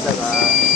这个。